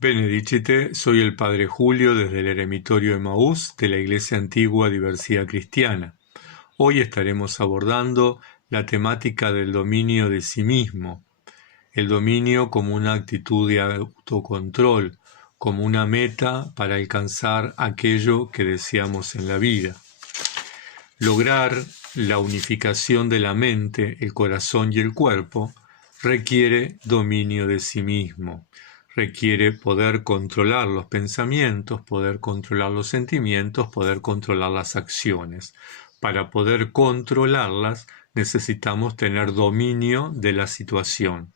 Benedicite, soy el Padre Julio desde el Eremitorio Emaús de la Iglesia Antigua Diversidad Cristiana. Hoy estaremos abordando la temática del dominio de sí mismo, el dominio como una actitud de autocontrol, como una meta para alcanzar aquello que deseamos en la vida. Lograr la unificación de la mente, el corazón y el cuerpo requiere dominio de sí mismo. Requiere poder controlar los pensamientos, poder controlar los sentimientos, poder controlar las acciones. Para poder controlarlas necesitamos tener dominio de la situación.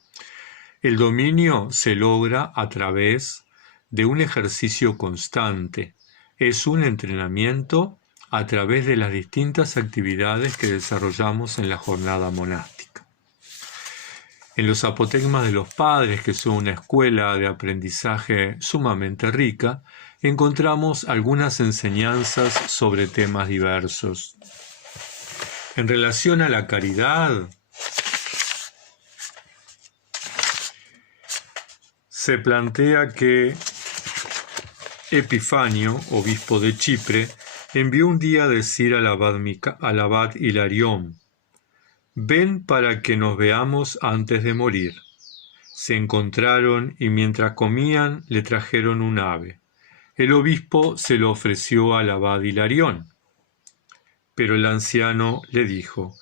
El dominio se logra a través de un ejercicio constante. Es un entrenamiento a través de las distintas actividades que desarrollamos en la jornada monástica. En los apotegmas de los padres, que son una escuela de aprendizaje sumamente rica, encontramos algunas enseñanzas sobre temas diversos. En relación a la caridad, se plantea que Epifanio, obispo de Chipre, envió un día a decir al abad Hilarión: «Ven para que nos veamos antes de morir». Se encontraron y mientras comían le trajeron un ave. El obispo se lo ofreció al abad Hilarión. Pero el anciano le dijo: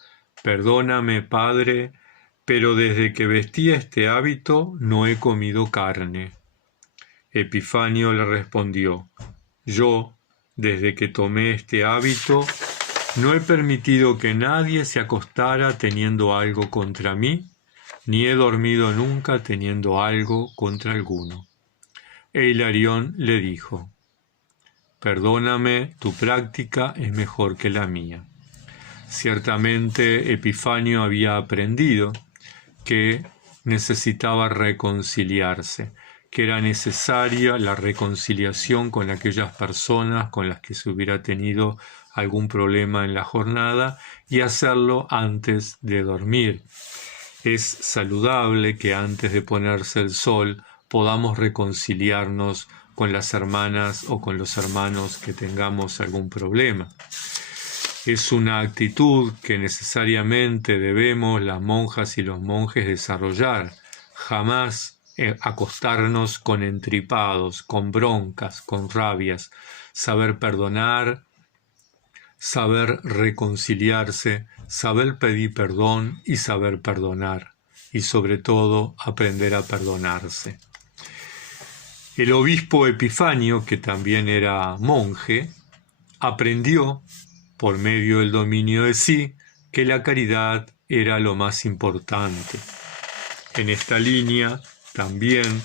«Perdóname, padre, pero desde que vestí este hábito no he comido carne». Epifanio le respondió: «Yo, desde que tomé este hábito, no he permitido que nadie se acostara teniendo algo contra mí, ni he dormido nunca teniendo algo contra alguno». E Hilarión le dijo: «Perdóname, tu práctica es mejor que la mía». Ciertamente Epifanio había aprendido que necesitaba reconciliarse, que era necesaria la reconciliación con aquellas personas con las que se hubiera tenido algún problema en la jornada y hacerlo antes de dormir. Es saludable que antes de ponerse el sol podamos reconciliarnos con las hermanas o con los hermanos que tengamos algún problema. Es una actitud que necesariamente debemos las monjas y los monjes desarrollar. Jamás acostarnos con entripados, con broncas, con rabias. Saber perdonar, saber reconciliarse, saber pedir perdón y saber perdonar. Y sobre todo, aprender a perdonarse. El obispo Epifanio, que también era monje, aprendió, por medio del dominio de sí, que la caridad era lo más importante. En esta línea, también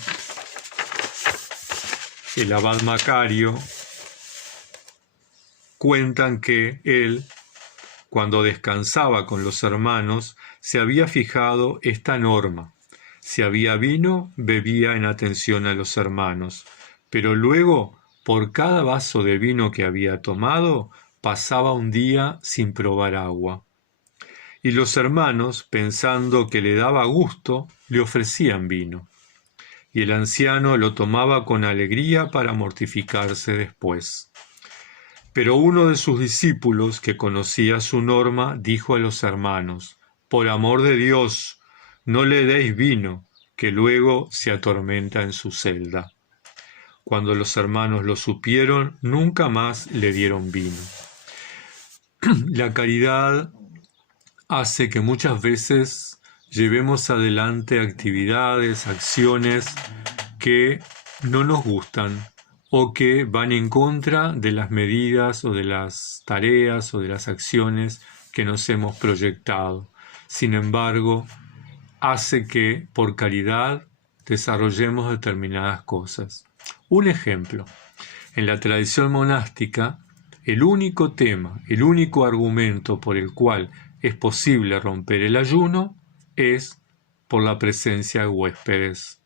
el abad Macario cuentan que él, cuando descansaba con los hermanos, se había fijado esta norma: si había vino, bebía en atención a los hermanos, pero luego, por cada vaso de vino que había tomado, pasaba un día sin probar agua. Y los hermanos, pensando que le daba gusto, le ofrecían vino. Y el anciano lo tomaba con alegría para mortificarse después. Pero uno de sus discípulos, que conocía su norma, dijo a los hermanos: «Por amor de Dios, no le deis vino, que luego se atormenta en su celda». Cuando los hermanos lo supieron, nunca más le dieron vino. La caridad hace que muchas veces llevemos adelante actividades, acciones que no nos gustan o que van en contra de las medidas o de las tareas o de las acciones que nos hemos proyectado. Sin embargo, hace que por caridad desarrollemos determinadas cosas. Un ejemplo: en la tradición monástica, el único tema, el único argumento por el cual es posible romper el ayuno es por la presencia de huéspedes.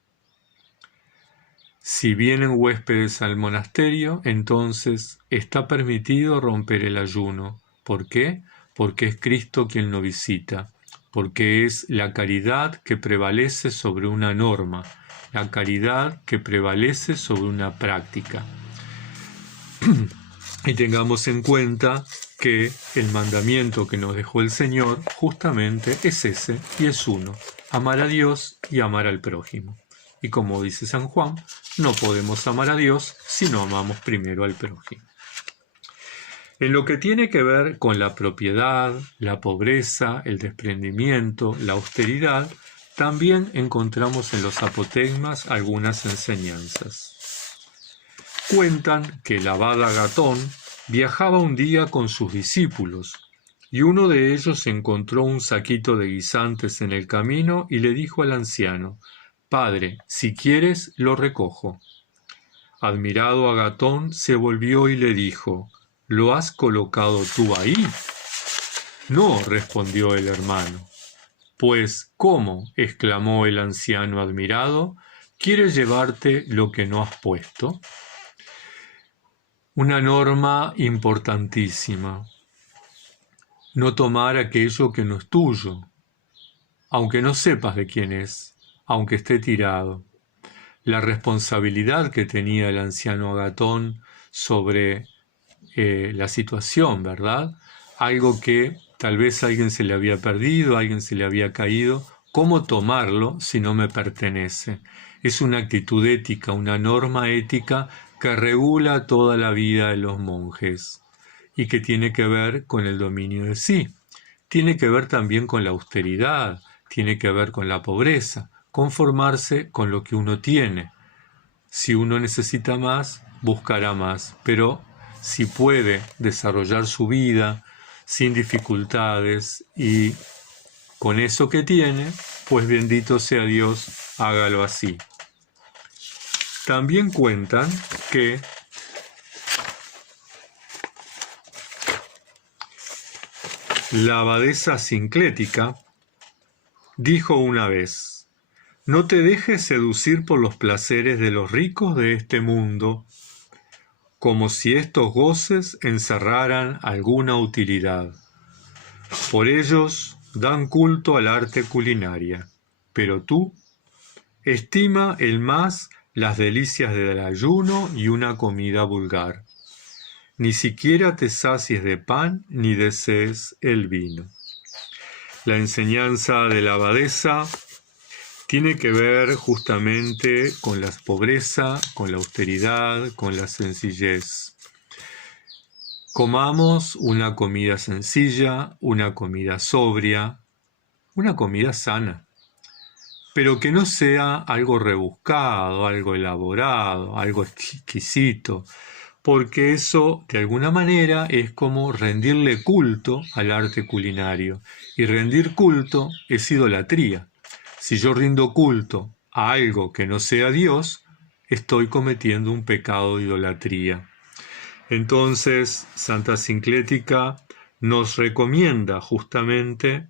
Si vienen huéspedes al monasterio, entonces está permitido romper el ayuno. ¿Por qué? Porque es Cristo quien lo visita, porque es la caridad que prevalece sobre una norma, la caridad que prevalece sobre una práctica. Y tengamos en cuenta que el mandamiento que nos dejó el Señor justamente es ese, y es uno: amar a Dios y amar al prójimo. Y como dice San Juan, no podemos amar a Dios si no amamos primero al prójimo. En lo que tiene que ver con la propiedad, la pobreza, el desprendimiento, la austeridad, también encontramos en los apotegmas algunas enseñanzas. Cuentan que el abad Agatón viajaba un día con sus discípulos, y uno de ellos encontró un saquito de guisantes en el camino y le dijo al anciano: «Padre, si quieres, lo recojo». Admirado Agatón se volvió y le dijo: «¿Lo has colocado tú ahí?». «No», respondió el hermano. «Pues, ¿cómo?», exclamó el anciano admirado, «¿quieres llevarte lo que no has puesto?». Una norma importantísima: no tomar aquello que no es tuyo, aunque no sepas de quién es, aunque esté tirado. La responsabilidad que tenía el anciano Agatón sobre la situación, ¿verdad? Algo que tal vez a alguien se le había perdido, a alguien se le había caído. ¿Cómo tomarlo si no me pertenece? Es una actitud ética, una norma ética que regula toda la vida de los monjes y que tiene que ver con el dominio de sí. Tiene que ver también con la austeridad, tiene que ver con la pobreza, conformarse con lo que uno tiene. Si uno necesita más, buscará más, pero si puede desarrollar su vida sin dificultades y con eso que tiene, pues bendito sea Dios, hágalo así. También cuentan que la abadesa Sinclética dijo una vez: «No te dejes seducir por los placeres de los ricos de este mundo, como si estos goces encerraran alguna utilidad. Por ellos dan culto al arte culinaria, pero tú estima el más las delicias del ayuno y una comida vulgar. Ni siquiera te sacies de pan ni desees el vino». La enseñanza de la abadesa tiene que ver justamente con la pobreza, con la austeridad, con la sencillez. Comamos una comida sencilla, una comida sobria, una comida sana, pero que no sea algo rebuscado, algo elaborado, algo exquisito, porque eso de alguna manera es como rendirle culto al arte culinario, y rendir culto es idolatría. Si yo rindo culto a algo que no sea Dios, estoy cometiendo un pecado de idolatría. Entonces, Santa Sinclética nos recomienda justamente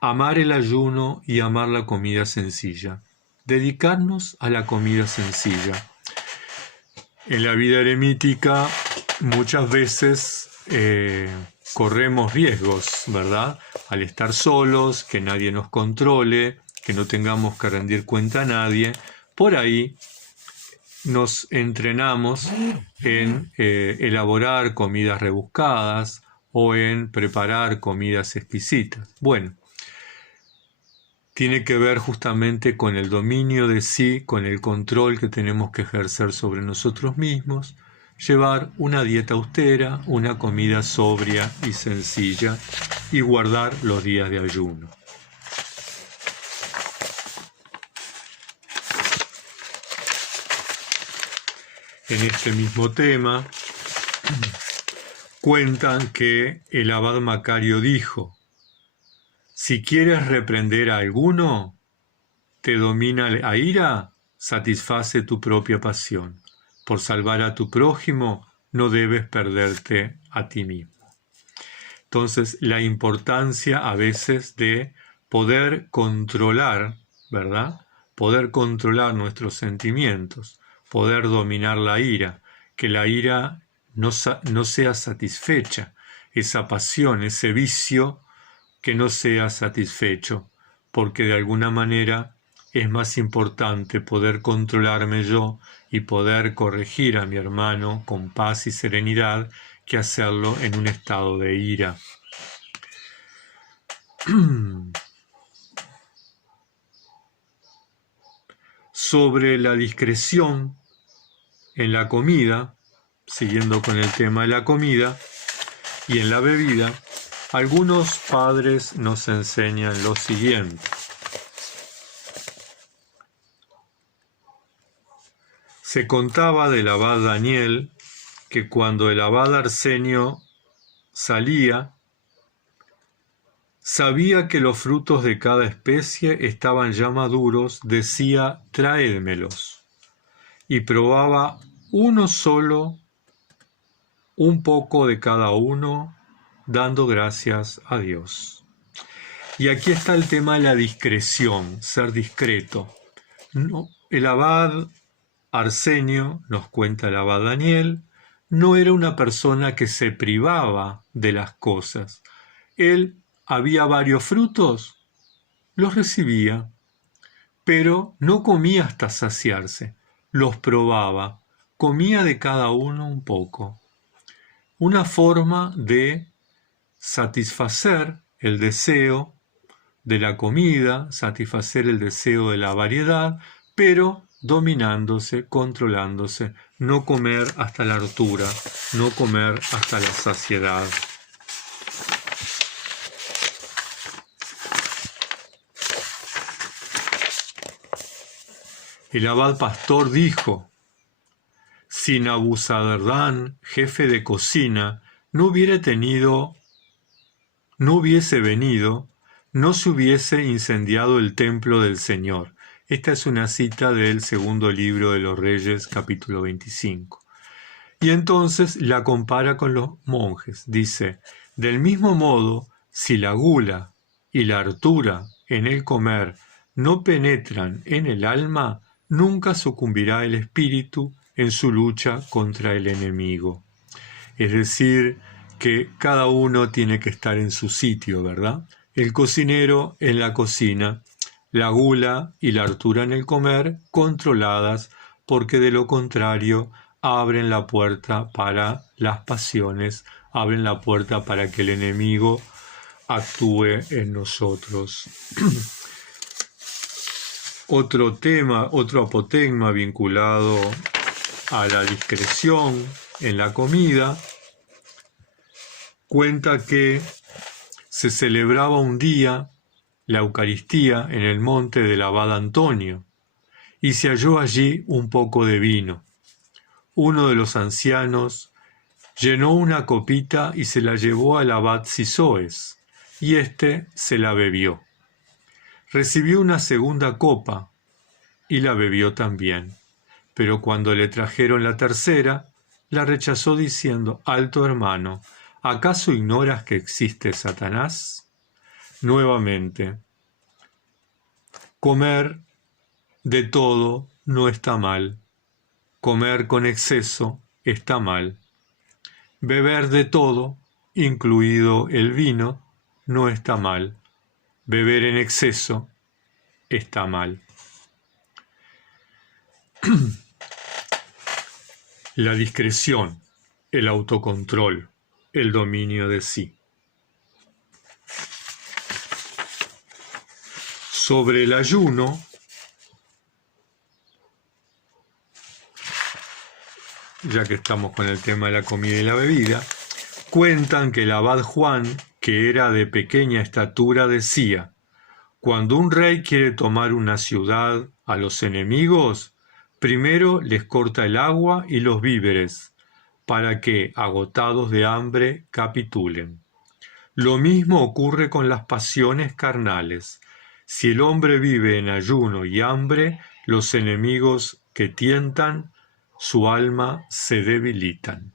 amar el ayuno y amar la comida sencilla, dedicarnos a la comida sencilla. En la vida eremítica muchas veces corremos riesgos, ¿verdad? Al estar solos, que nadie nos controle, que no tengamos que rendir cuenta a nadie, por ahí nos entrenamos en elaborar comidas rebuscadas o en preparar comidas exquisitas. Bueno, tiene que ver justamente con el dominio de sí, con el control que tenemos que ejercer sobre nosotros mismos, llevar una dieta austera, una comida sobria y sencilla y guardar los días de ayuno. En este mismo tema, cuentan que el abad Macario dijo: «Si quieres reprender a alguno, te domina la ira, satisface tu propia pasión. Por salvar a tu prójimo, no debes perderte a ti mismo». Entonces, la importancia a veces de poder controlar, ¿verdad? Poder controlar nuestros sentimientos, poder dominar la ira, que la ira no sea satisfecha, esa pasión, ese vicio que no sea satisfecho, porque de alguna manera es más importante poder controlarme yo y poder corregir a mi hermano con paz y serenidad que hacerlo en un estado de ira. Sobre la discreción en la comida, siguiendo con el tema de la comida y en la bebida, algunos padres nos enseñan lo siguiente. Se contaba del abad Daniel que cuando el abad Arsenio salía, sabía que los frutos de cada especie estaban ya maduros, decía, traédmelos, y probaba uno solo, un poco de cada uno, dando gracias a Dios. Y aquí está el tema de la discreción, ser discreto. No, el abad Arsenio, nos cuenta el abad Daniel, no era una persona que se privaba de las cosas. Él había varios frutos, los recibía, pero no comía hasta saciarse, los probaba, comía de cada uno un poco. Una forma de satisfacer el deseo de la comida, satisfacer el deseo de la variedad, pero dominándose, controlándose, no comer hasta la hartura, no comer hasta la saciedad. El abad pastor dijo: si Nabuzaradán, jefe de cocina, no hubiese venido, no se hubiese incendiado el templo del Señor. Esta es una cita del segundo libro de los Reyes, capítulo 25. Y entonces la compara con los monjes. Dice: del mismo modo, si la gula y la hartura en el comer no penetran en el alma, nunca sucumbirá el espíritu en su lucha contra el enemigo. Es decir, que cada uno tiene que estar en su sitio, ¿verdad? El cocinero en la cocina, la gula y la hartura en el comer controladas, porque de lo contrario abren la puerta para las pasiones, abren la puerta para que el enemigo actúe en nosotros. Otro tema, otro apotegma vinculado a la discreción en la comida, cuenta que se celebraba un día la Eucaristía en el monte del abad Antonio, y se halló allí un poco de vino. Uno de los ancianos llenó una copita y se la llevó al abad Sisoes, y éste se la bebió. Recibió una segunda copa y la bebió también, pero cuando le trajeron la tercera, la rechazó diciendo: alto hermano, ¿acaso ignoras que existe Satanás? Nuevamente, comer de todo no está mal, comer con exceso está mal. Beber de todo, incluido el vino, no está mal. Beber en exceso está mal. La discreción, el autocontrol, el dominio de sí. Sobre el ayuno, ya que estamos con el tema de la comida y la bebida, cuentan que el abad Juan, que era de pequeña estatura, decía: cuando un rey quiere tomar una ciudad a los enemigos, primero les corta el agua y los víveres, para que, agotados de hambre, capitulen. Lo mismo ocurre con las pasiones carnales. Si el hombre vive en ayuno y hambre, los enemigos que tientan su alma se debilitan.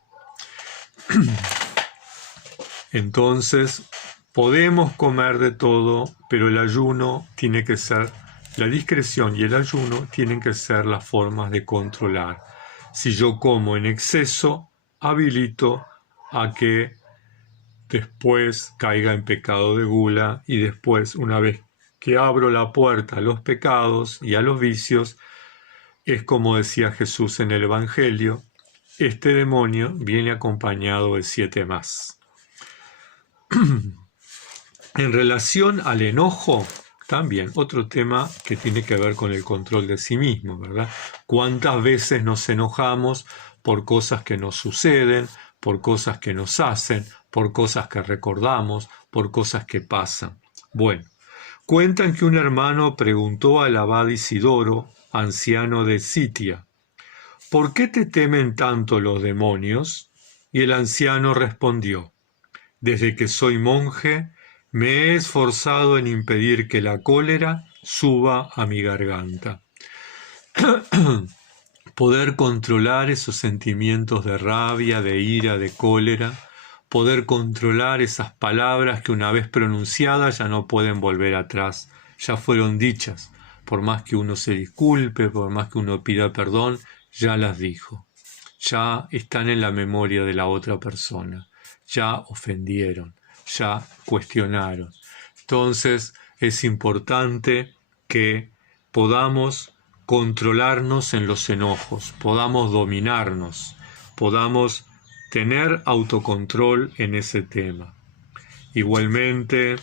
Entonces, podemos comer de todo, pero el ayuno tiene que ser, la discreción y el ayuno tienen que ser las formas de controlar. Si yo como en exceso, habilito a que después caiga en pecado de gula, y después, una vez que abro la puerta a los pecados y a los vicios, es como decía Jesús en el Evangelio, este demonio viene acompañado de 7 más. En relación al enojo, también otro tema que tiene que ver con el control de sí mismo, ¿verdad? ¿Cuántas veces nos enojamos por cosas que nos suceden, por cosas que nos hacen, por cosas que recordamos, por cosas que pasan? Bueno, cuentan que un hermano preguntó al abad Isidoro, anciano de Sitia, ¿por qué te temen tanto los demonios? Y el anciano respondió, desde que soy monje, me he esforzado en impedir que la cólera suba a mi garganta. Poder controlar esos sentimientos de rabia, de ira, de cólera, poder controlar esas palabras que una vez pronunciadas ya no pueden volver atrás, ya fueron dichas, por más que uno se disculpe, por más que uno pida perdón, ya las dijo, ya están en la memoria de la otra persona, ya ofendieron, ya cuestionaron. Entonces es importante que podamos controlarnos en los enojos, podamos dominarnos, podamos tener autocontrol en ese tema. Igualmente,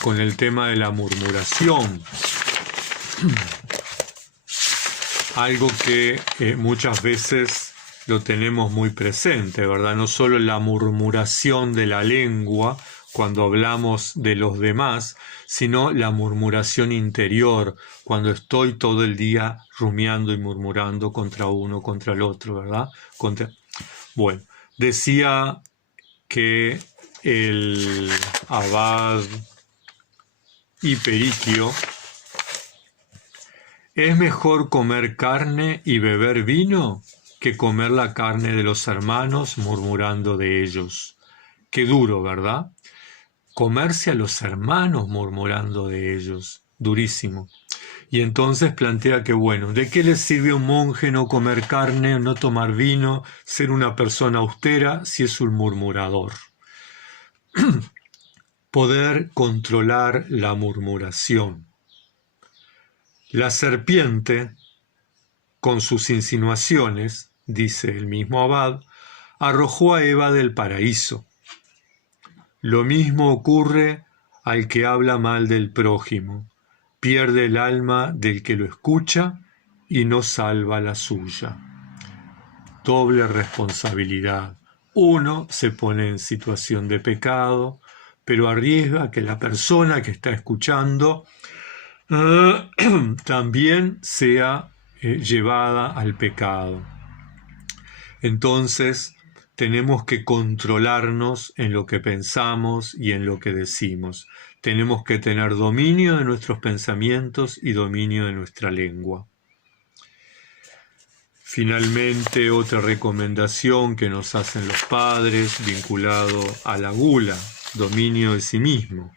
con el tema de la murmuración, algo que muchas veces lo tenemos muy presente, ¿verdad? No solo la murmuración de la lengua cuando hablamos de los demás, sino la murmuración interior, cuando estoy todo el día rumiando y murmurando contra uno, contra el otro, ¿verdad? Bueno, decía que el abad Hiperiquio, ¿es mejor comer carne y beber vino que comer la carne de los hermanos murmurando de ellos? Qué duro, ¿verdad? Comerse a los hermanos murmurando de ellos, durísimo. Y entonces plantea que, bueno, ¿de qué le sirve a un monje no comer carne, no tomar vino, ser una persona austera si es un murmurador? Poder controlar la murmuración. La serpiente, con sus insinuaciones, dice el mismo abad, arrojó a Eva del paraíso. Lo mismo ocurre al que habla mal del prójimo, pierde el alma del que lo escucha y no salva la suya. Doble responsabilidad. Uno se pone en situación de pecado, pero arriesga que la persona que está escuchando también sea llevada al pecado. Entonces, tenemos que controlarnos en lo que pensamos y en lo que decimos. Tenemos que tener dominio de nuestros pensamientos y dominio de nuestra lengua. Finalmente, otra recomendación que nos hacen los padres vinculado a la gula, dominio de sí mismo.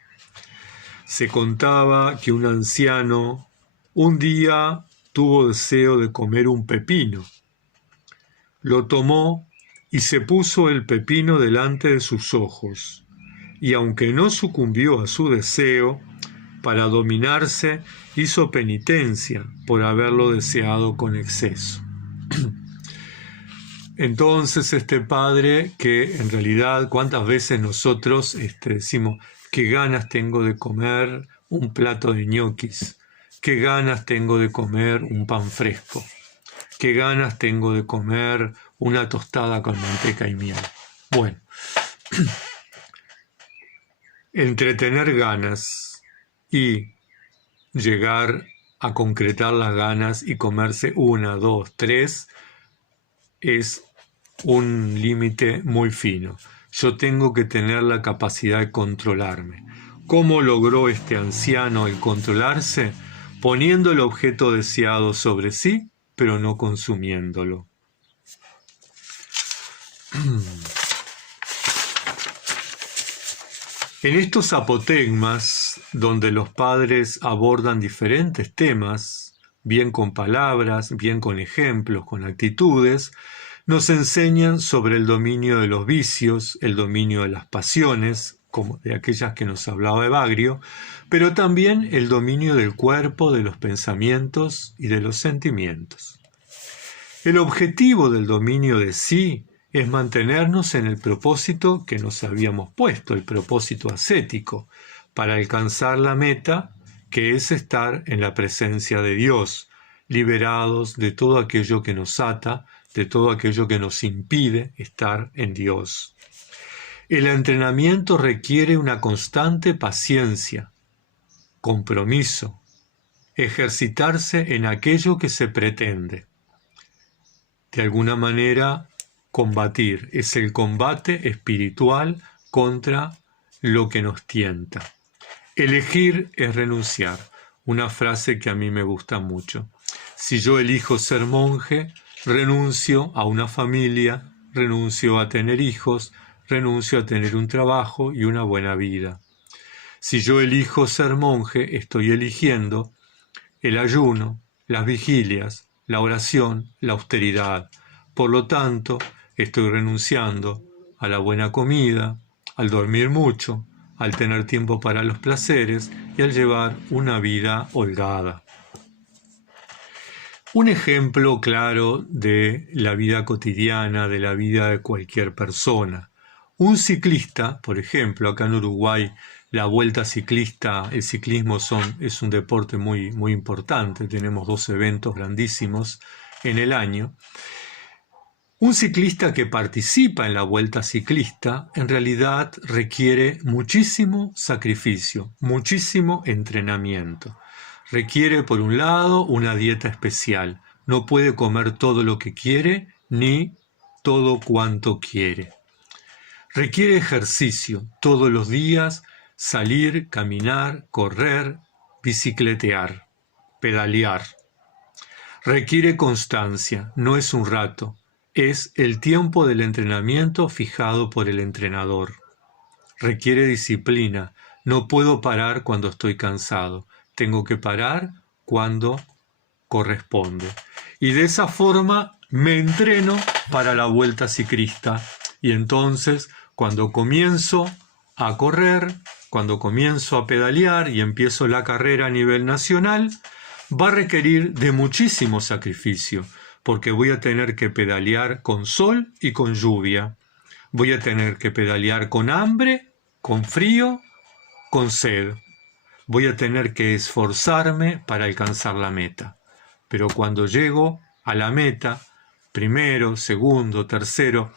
Se contaba que un anciano un día tuvo deseo de comer un pepino. Lo tomó y se puso el pepino delante de sus ojos, y aunque no sucumbió a su deseo, para dominarse hizo penitencia por haberlo deseado con exceso. Entonces este padre, que en realidad cuántas veces nosotros decimos, qué ganas tengo de comer un plato de ñoquis, qué ganas tengo de comer un pan fresco, qué ganas tengo de comer una tostada con manteca y miel. Bueno, entre tener ganas y llegar a concretar las ganas y comerse 1, 2, 3, es un límite muy fino. Yo tengo que tener la capacidad de controlarme. ¿Cómo logró este anciano el controlarse? Poniendo el objeto deseado sobre sí, pero no consumiéndolo. En estos apotegmas, donde los padres abordan diferentes temas, bien con palabras, bien con ejemplos, con actitudes, nos enseñan sobre el dominio de los vicios, el dominio de las pasiones, como de aquellas que nos hablaba Evagrio, pero también el dominio del cuerpo, de los pensamientos y de los sentimientos. El objetivo del dominio de sí es mantenernos en el propósito que nos habíamos puesto, el propósito ascético, para alcanzar la meta que es estar en la presencia de Dios, liberados de todo aquello que nos ata, de todo aquello que nos impide estar en Dios. El entrenamiento requiere una constante paciencia, compromiso, ejercitarse en aquello que se pretende. De alguna manera, combatir es el combate espiritual contra lo que nos tienta. Elegir es renunciar, una frase que a mí me gusta mucho. Si yo elijo ser monje, renuncio a una familia, renuncio a tener hijos, renuncio a tener un trabajo y una buena vida. Si yo elijo ser monje, estoy eligiendo el ayuno, las vigilias, la oración, la austeridad. Por lo tanto, estoy renunciando a la buena comida, al dormir mucho, al tener tiempo para los placeres y al llevar una vida holgada. Un ejemplo claro de la vida cotidiana, de la vida de cualquier persona. Un ciclista, por ejemplo, acá en Uruguay, la vuelta ciclista, el ciclismo es un deporte muy, muy importante. Tenemos 2 eventos grandísimos en el año. Un ciclista que participa en la vuelta ciclista en realidad requiere muchísimo sacrificio, muchísimo entrenamiento. Requiere, por un lado, una dieta especial. No puede comer todo lo que quiere ni todo cuanto quiere. Requiere ejercicio todos los días, salir, caminar, correr, bicicletear, pedalear. Requiere constancia, no es un rato. Es el tiempo del entrenamiento fijado por el entrenador. Requiere disciplina. No puedo parar cuando estoy cansado. Tengo que parar cuando corresponde. Y de esa forma me entreno para la vuelta ciclista. Y entonces, cuando comienzo a correr, cuando comienzo a pedalear y empiezo la carrera a nivel nacional, va a requerir de muchísimo sacrificio, porque voy a tener que pedalear con sol y con lluvia. Voy a tener que pedalear con hambre, con frío, con sed. Voy a tener que esforzarme para alcanzar la meta. Pero cuando llego a la meta, primero, segundo, tercero,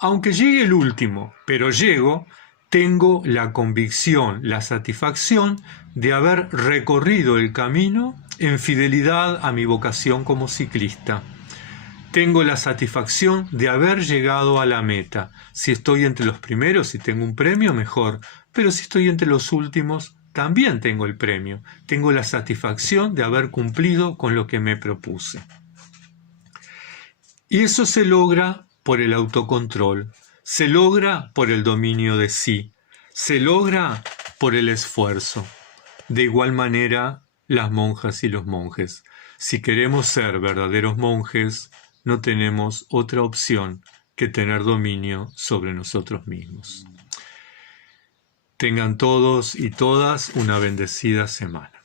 aunque llegue el último, pero llego, tengo la convicción, la satisfacción de haber recorrido el camino en fidelidad a mi vocación como ciclista. Tengo la satisfacción de haber llegado a la meta. Si estoy entre los primeros y tengo un premio, mejor. Pero si estoy entre los últimos, también tengo el premio. Tengo la satisfacción de haber cumplido con lo que me propuse. Y eso se logra por el autocontrol, se logra por el dominio de sí, se logra por el esfuerzo. De igual manera, las monjas y los monjes. Si queremos ser verdaderos monjes, no tenemos otra opción que tener dominio sobre nosotros mismos. Tengan todos y todas una bendecida semana.